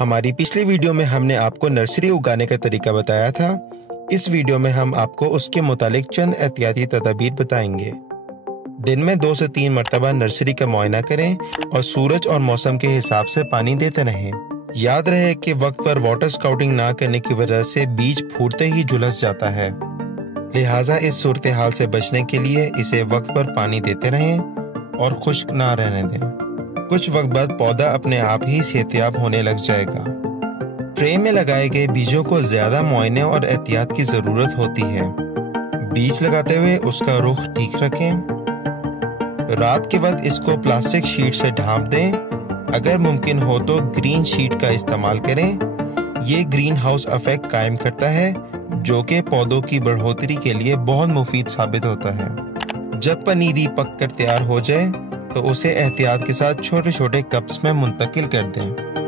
हमारी पिछली वीडियो में हमने आपको नर्सरी उगाने का तरीका बताया था। इस वीडियो में हम आपको उसके मुतालिक चंद एहतियाती तदाबीर बताएंगे। दिन में 2 से 3 मरतबा नर्सरी का मुआयना करें और सूरज और मौसम के हिसाब से पानी देते रहें। याद रहे कि वक्त पर वाटर स्काउटिंग ना करने की वजह से बीज फूटते ही झुलस जाता है, लिहाजा इस सूरत हाल से बचने के लिए इसे वक्त पर पानी देते रहें और खुश्क ना रहने दें। कुछ वक्त बाद पौधा अपने आप ही सेहतयाब होने लग जाएगा। ट्रे में लगाए गए बीजों को ज्यादा मुआयने और एहतियात की जरूरत होती है। बीज लगाते हुए उसका रुख ठीक रखें। रात के वक्त इसको प्लास्टिक शीट से ढांप दें। अगर मुमकिन हो तो ग्रीन शीट का इस्तेमाल करें। ये ग्रीन हाउस इफेक्ट कायम करता है, जो कि पौधों की बढ़ोतरी के लिए बहुत मुफीद साबित होता है। जब पनीरी पक कर तैयार हो जाए तो उसे एहतियात के साथ छोटे छोटे कप्स में मुंतकिल कर दें।